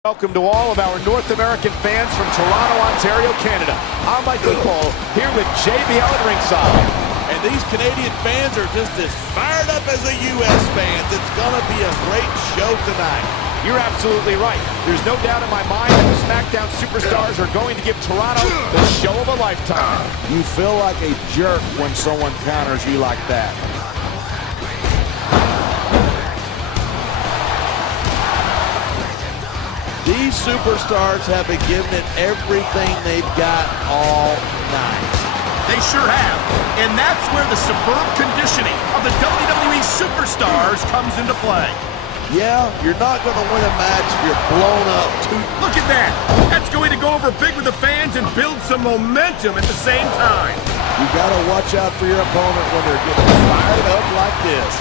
Welcome to all of our North American fans from Toronto, Ontario, Canada. I'm Michael Cole, here with JBL at ringside. And these Canadian fans are just as fired up as the U.S. fans. It's going to be a great show tonight. You're absolutely right. There's no doubt in my mind that the SmackDown superstars are going to give Toronto the show of a lifetime. You feel like a jerk when someone counters you like that. These superstars have been giving it everything they've got all night. They sure have. And that's where the superb conditioning of the WWE superstars comes into play. Yeah, you're not going to win a match if you're blown up too. Look at that. That's going to go over big with the fans and build some momentum at the same time. You got to watch out for your opponent when they're getting fired up like this.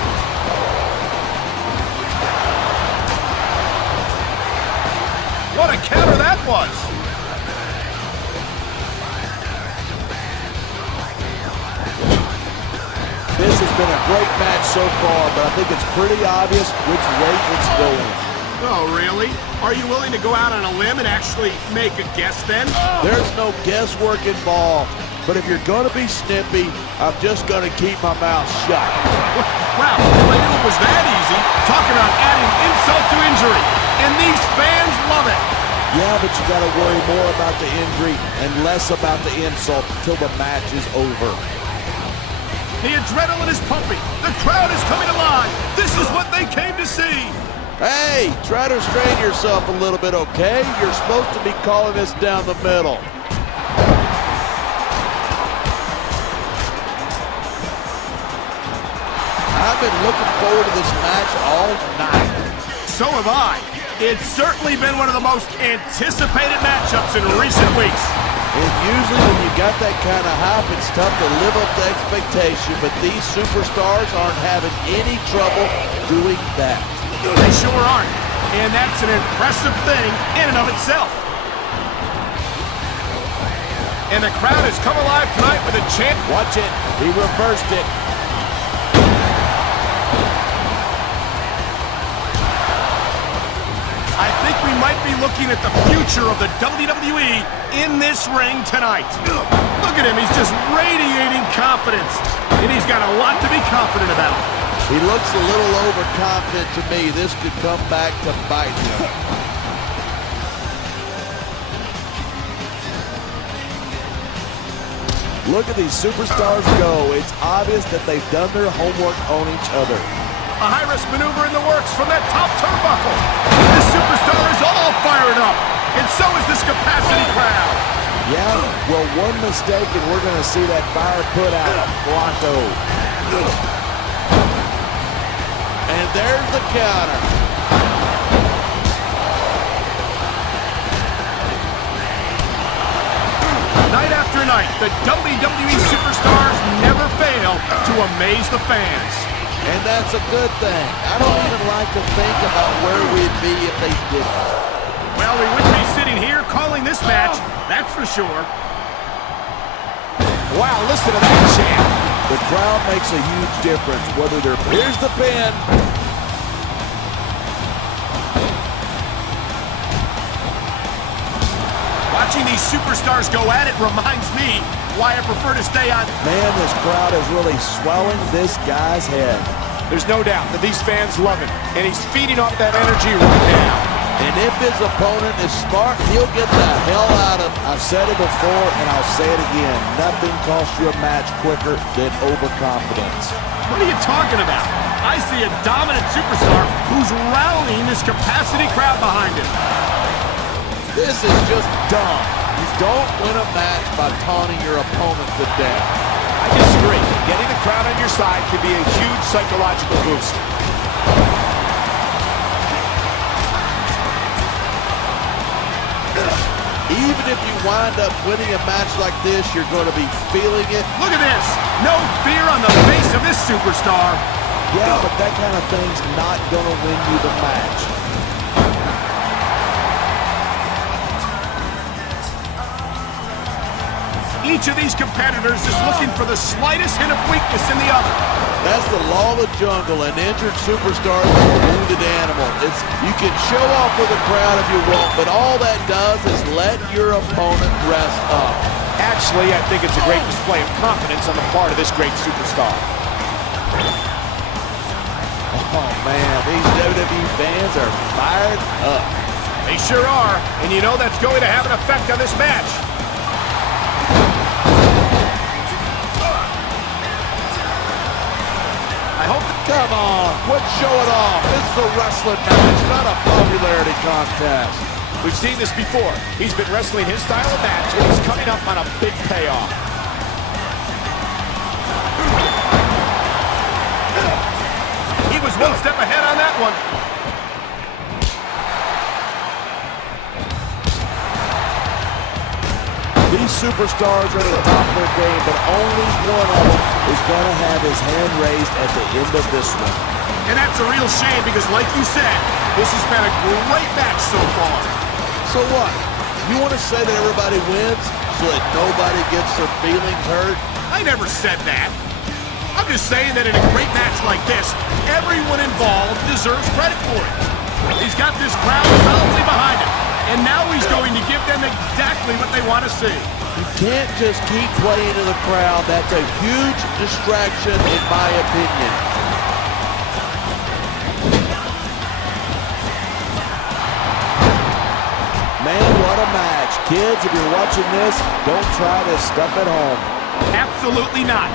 What a counter that was! This has been a great match so far, but I think it's pretty obvious which way it's going. Oh, really? Are you willing to go out on a limb and actually make a guess then? There's no guesswork involved, but if you're going to be snippy, I'm just going to keep my mouth shut. Wow, well, it was that easy. Talk about adding insult to injury. And these fans love it. Yeah, but you got to worry more about the injury and less about the insult until the match is over. The adrenaline is pumping. The crowd is coming alive. This is what they came to see. Hey, try to restrain yourself a little bit, okay? You're supposed to be calling this down the middle. I've been looking forward to this match all night. So have I. It's certainly been one of the most anticipated matchups in recent weeks. And usually when you got that kind of hype, it's tough to live up to expectation, but these superstars aren't having any trouble doing that. They sure aren't. And that's an impressive thing in and of itself. And the crowd has come alive tonight with a chant. Watch it. He reversed it. I think we might be looking at the future of the WWE in this ring tonight. Look at him, he's just radiating confidence. And he's got a lot to be confident about. He looks a little overconfident to me. This could come back to bite him. Look at these superstars go. It's obvious that they've done their homework on each other. A high-risk maneuver in the works from that top turnbuckle. This superstar is all fired up, and so is this capacity crowd. Yeah, well, one mistake and we're going to see that fire put out pronto. And there's the counter. Night after night, the WWE superstars never fail to amaze the fans. And that's a good thing. I don't even like to think about where we'd be if they didn't. Well, we wouldn't be sitting here calling this match, that's for sure. Wow, listen to that chant. The crowd makes a huge difference, whether they're... Here's the pin. Watching these superstars go at it reminds me why I prefer to stay on. Man, this crowd is really swelling this guy's head. There's no doubt that these fans love him, and he's feeding off that energy right now. And if his opponent is smart, he'll get the hell out of him. I've said it before, and I'll say it again. Nothing costs you a match quicker than overconfidence. What are you talking about? I see a dominant superstar who's rallying this capacity crowd behind him. This is just dumb. You don't win a match by taunting your opponent to death. I disagree. Getting the crowd on your side can be a huge psychological boost. Even if you wind up winning a match like this, you're going to be feeling it. Look at this. No fear on the face of this superstar. Yeah, but that kind of thing's not going to win you the match. Each of these competitors is looking for the slightest hint of weakness in the other. That's the law of the jungle. An injured superstar is a wounded animal. You can show off for the crowd if you want, but all that does is let your opponent rest up. Actually, I think it's a great display of confidence on the part of this great superstar. Oh, man, these WWE fans are fired up. They sure are, and you know that's going to have an effect on this match. Come on, quit showing off. This is a wrestling match, not a popularity contest. We've seen this before. He's been wrestling his style of match, and he's coming up on a big payoff. He was one step ahead on that one. These superstars are at the top of their game, but only one of them is going to have his hand raised at the end of this one. And that's a real shame because, like you said, this has been a great match so far. So what? You want to say that everybody wins so that nobody gets their feelings hurt? I never said that. I'm just saying that in a great match like this, everyone involved deserves credit for it. He's got this crowd solidly behind him, and now he's going to give them exactly what they want to see. You can't just keep playing to the crowd. That's a huge distraction, in my opinion. Man, what a match. Kids, if you're watching this, don't try this stuff at home. Absolutely not.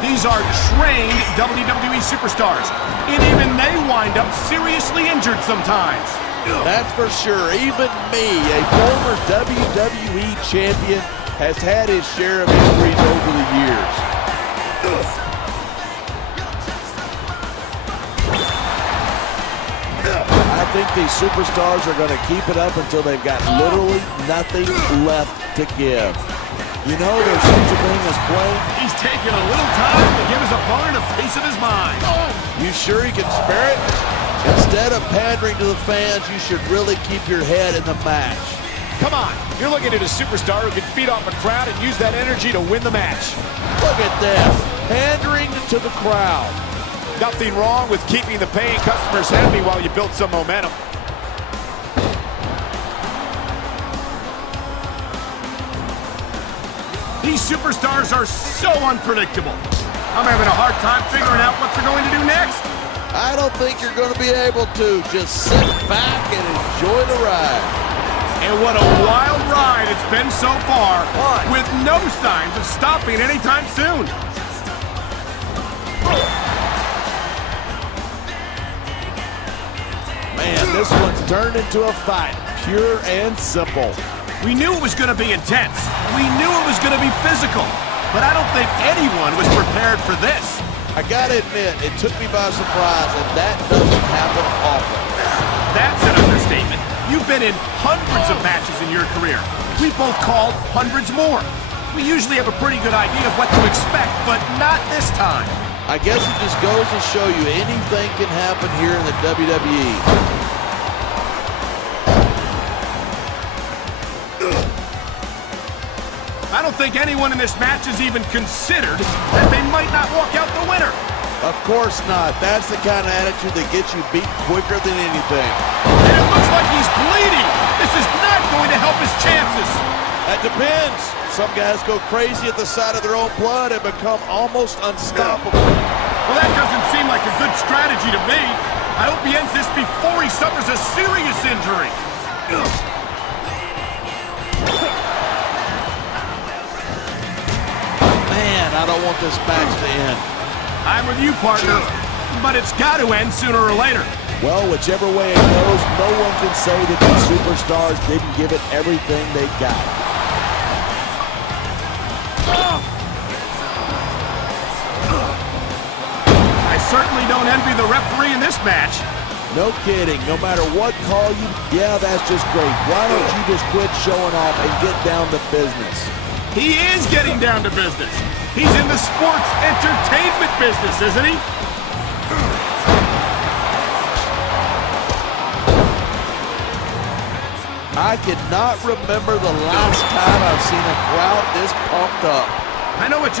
These are trained WWE superstars, and even they wind up seriously injured sometimes. That's for sure. Even me, a former WWE champion, has had his share of injuries over the years. I think these superstars are going to keep it up until they've got literally nothing left to give. You know, there's such a thing as playing. He's taking a little time to give his opponent a piece of his mind. You sure he can spare it? Instead of pandering to the fans, you should really keep your head in the match. Come on, you're looking at a superstar who can feed off a crowd and use that energy to win the match. Look at this, pandering to the crowd. Nothing wrong with keeping the paying customers happy while you build some momentum. These superstars are so unpredictable. I'm having a hard time figuring out what they're going to do next. I don't think you're going to be able to. Just sit back and enjoy the ride. And what a wild ride it's been so far, with no signs of stopping anytime soon. Man, this one's turned into a fight, pure and simple. We knew it was going to be intense. We knew it was going to be physical. But I don't think anyone was prepared for this. I gotta admit, it took me by surprise, and that doesn't happen often. That's an understatement. You've been in hundreds of matches in your career. We've both called hundreds more. We usually have a pretty good idea of what to expect, but not this time. I guess it just goes to show you anything can happen here in the WWE. I don't think anyone in this match has even considered that they might not walk out the winner. Of course not. That's the kind of attitude that gets you beat quicker than anything. And it looks like he's bleeding. This is not going to help his chances. That depends. Some guys go crazy at the sight of their own blood and become almost unstoppable. Well, that doesn't seem like a good strategy to me. I hope he ends this before he suffers a serious injury. Man, I don't want this match to end. I'm with you, partner, but it's got to end sooner or later. Well, whichever way it goes, no one can say that these superstars didn't give it everything they got. I certainly don't envy the referee in this match. No kidding. No matter what call you, yeah, that's just great. Why don't you just quit showing off and get down to business? He is getting down to business. He's in the sports entertainment business, isn't he? I cannot remember the last time I've seen a crowd this pumped up. I know what you